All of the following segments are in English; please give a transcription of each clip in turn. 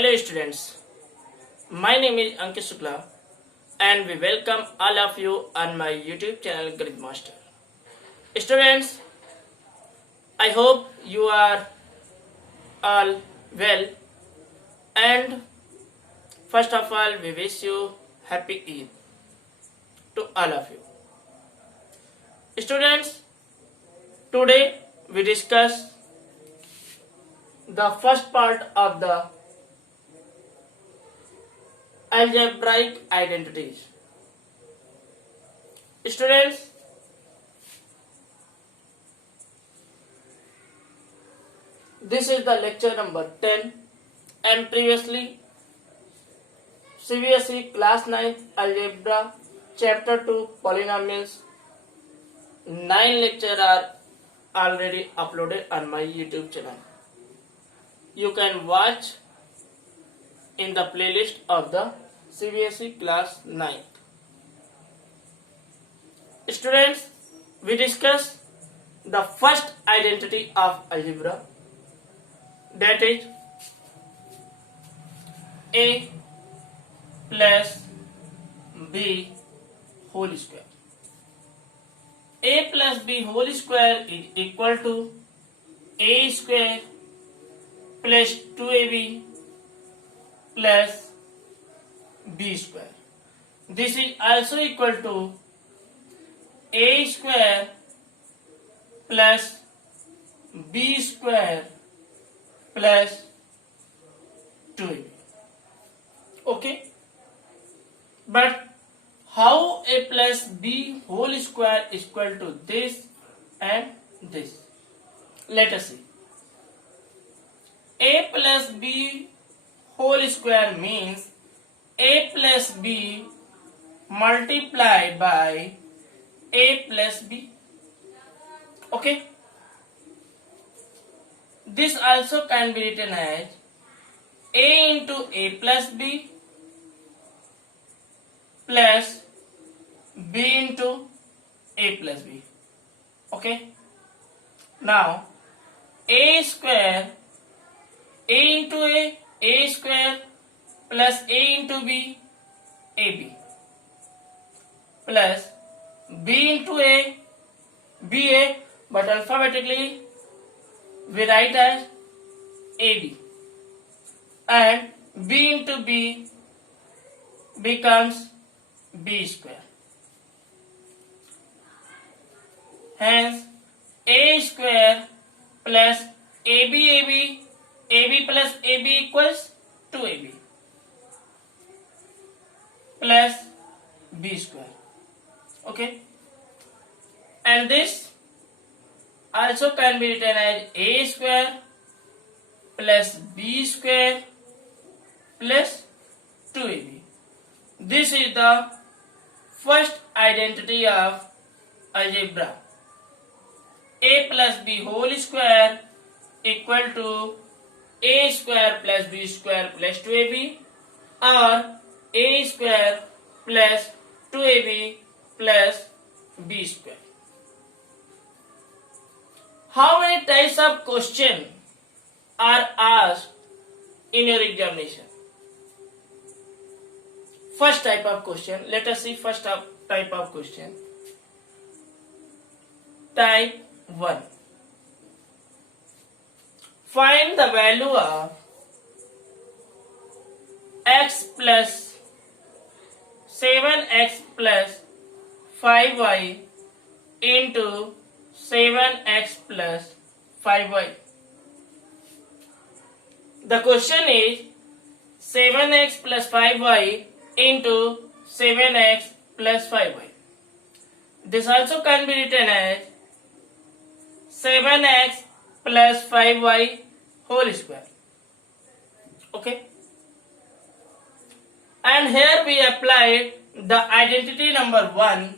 Hello students, my name is Ankit Shukla and we welcome all of you on my YouTube channel GANIT Master. Students, I hope you are all well and first of all we wish you happy Eid to all of you. Students, today we discuss the first part of the algebraic identities. Students, this is the lecture number 10 and previously CBSE class 9 algebra chapter 2 polynomials 9 lecture are already uploaded on my YouTube channel. You can watch in the playlist of the CBSE class 9. Students, we discuss the first identity of algebra, that is a plus b whole square. A plus b whole square is equal to a square plus 2ab plus b square. This is also equal to a square plus b square plus 2ab. Okay, but how a plus b whole square is equal to this and this? Let us see. A plus b whole square means a plus b multiplied by a plus b. Okay. This also can be written as a into a plus b plus b into a plus b. Okay. Now a square, a into a square plus a into b, ab plus b into a, ba, but alphabetically we write as ab, and b into b becomes b square. Hence a square plus ab plus ab equals 2ab plus b square. Okay, and this also can be written as a square plus b square plus 2ab. This is the first identity of algebra. A plus b whole square equal to a square plus b square plus 2ab, or a square plus 2ab plus b square. How many types of question are asked in your examination? First type of question, let us see first type of question. Type 1. Find the value of x plus 7x plus 5y into 7x plus 5y. The question is 7x plus 5y into 7x plus 5y. This also can be written as 7x plus 5y whole square. Okay. And here we applied the identity number 1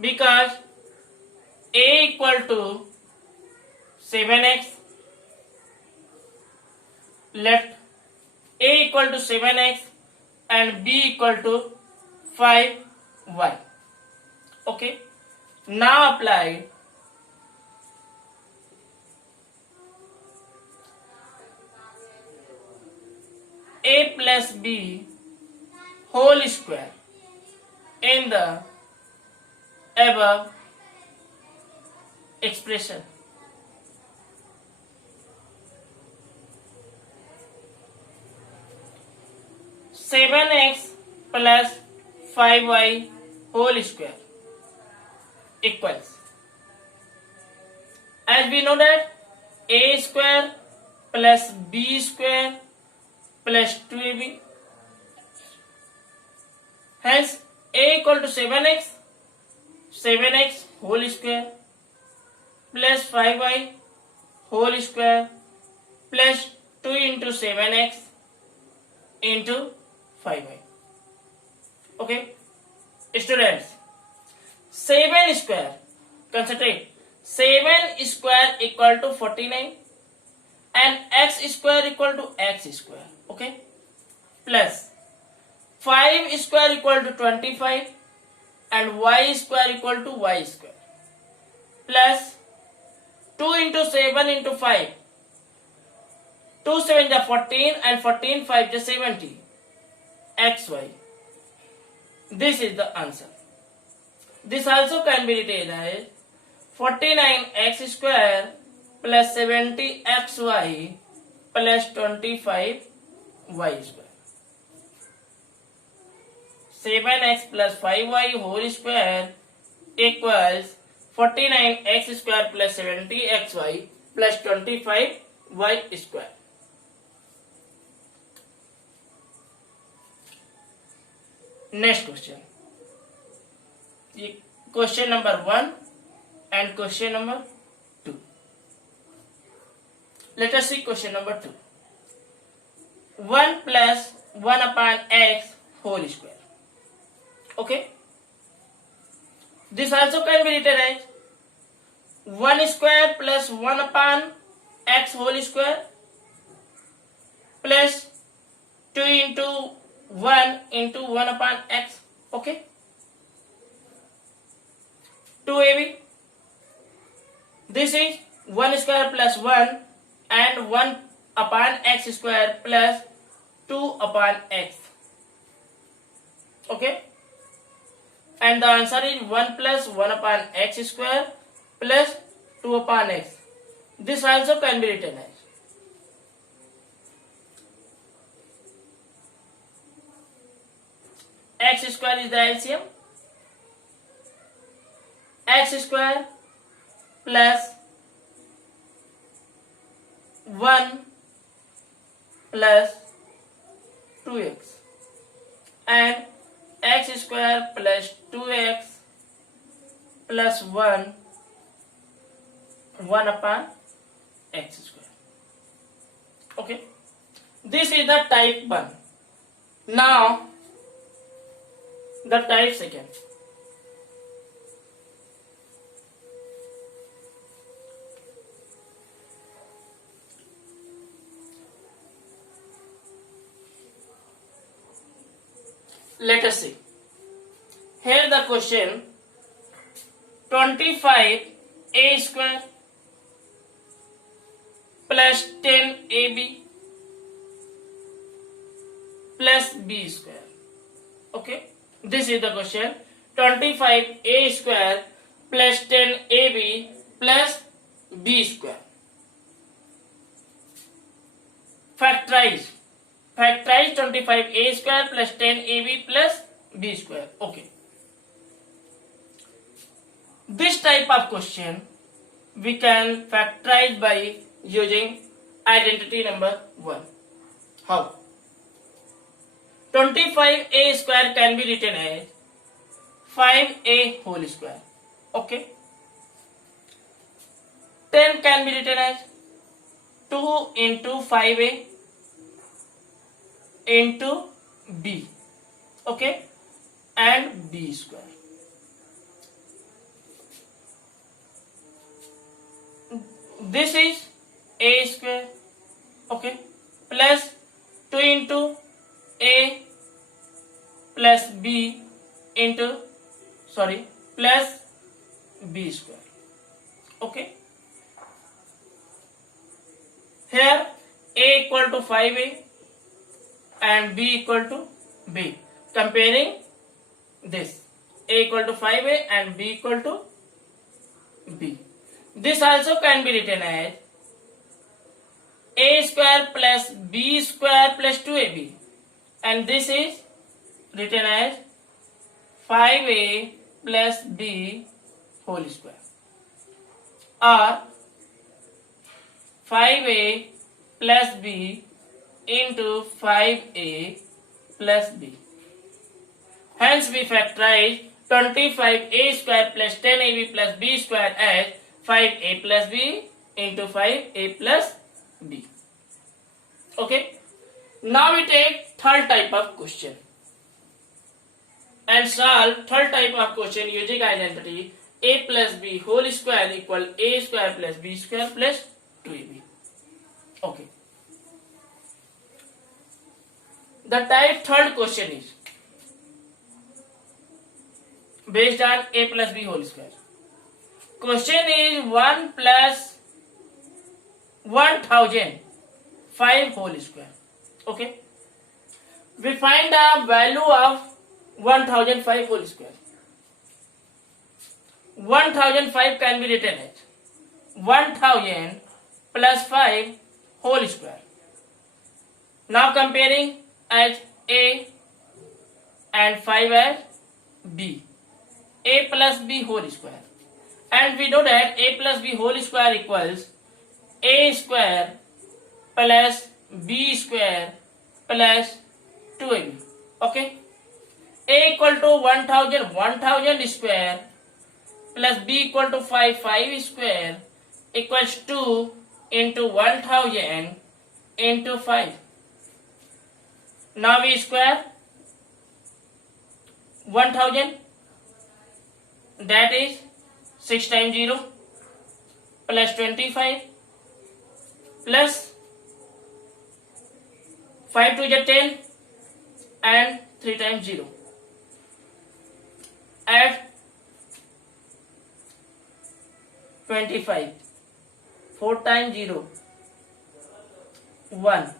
because a equal to 7x. Let a equal to 7x and b equal to 5y. Okay. Now apply a plus b whole square in the above expression. Seven x plus 5y whole square equals, as we know that a square plus b square plus 2ab, hence a equal to 7x whole square plus 5y whole square plus 2 into 7x into 5y. Okay, students, 7 square, concentrate, 7 square equal to 49 and x square equal to x square. Okay, plus 5 square equal to 25 and y square equal to y square plus 2 into 7 into 5, 2 7 is 14 and 14 5 is 70 xy. This is the answer. This also can be written as 49x square plus 70xy plus 25y square. 7x plus 5y whole square equals 49x square plus 70xy plus 25y square. Next question. Question number 1 and question number 2. Let us see question number 2. 1 plus 1 upon x whole square. Okay. This also can be written as 1 square plus 1 upon x whole square plus 2 into 1 into 1 upon x. Okay. 2ab. This is 1 square plus 1 and 1 upon x square plus 2 upon x. Okay. And the answer is 1 plus 1 upon x square plus 2 upon x. This also can be written as x square is the LCM. X square plus 1 plus 2x and x square plus 2x plus 1 upon x square. Okay, this is the type 1. Now the type 2. Let us see. Here the question, 25a square plus 10ab plus b square. Okay, this is the question, 25a square plus 10ab plus b square. Factorize 25a square plus 10ab plus b square. Okay. This type of question we can factorize by using identity number 1. How? 25a square can be written as 5a whole square. Okay. 10 can be written as 2 into 5a into b. Okay, and b square. This is a square. Okay, plus 2 into a plus b into plus b square. Okay, here a equal to 5a and b equal to b. Comparing this, a equal to 5a and b equal to b. This also can be written as a square plus b square plus 2ab, and this is written as 5a plus b whole square, or 5a plus b into 5a plus b. Hence we factorize 25a square plus 10ab plus b square as 5a plus b into 5a plus b. Okay. Now we take third type of question and solve third type of question using identity a plus b whole square equal a square plus b square plus 2ab. Okay. The third question is based on a plus b whole square. Question is 1 plus 1005 whole square. Okay. We find the value of 1005 whole square. 1005 can be written as 1000 plus 5 whole square. Now comparing as a and 5 as b. A plus b whole square, and we know that a plus b whole square equals a square plus b square plus 2ab. Okay. A equal to 1000 square plus b equal to 5 square equals 2 into 1000 into 5. Now we square 1000, that is 6 times 0 plus 25 plus 5 to the 10 and 3 times 0. Add 25, 4 times 0, 1.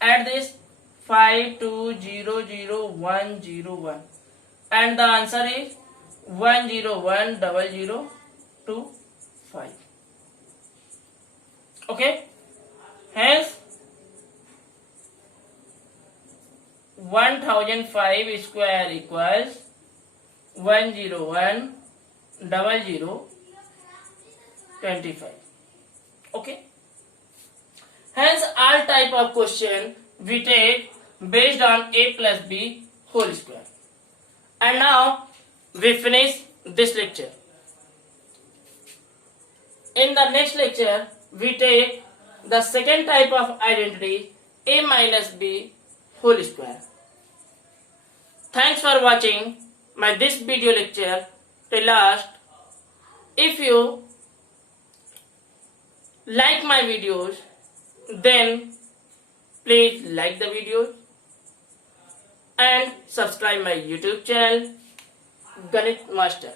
Add this 5 2 0 0 1 0 1, and the answer is 1010025. Okay. Hence 1005 square equals 1010025. Okay. Hence all type of question we take based on a plus b whole square. And now we finish this lecture. In the next lecture we take the second type of identity a minus b whole square. Thanks for watching this video lecture till last. If you like my videos, then please like the videos and subscribe my YouTube channel GANIT Master.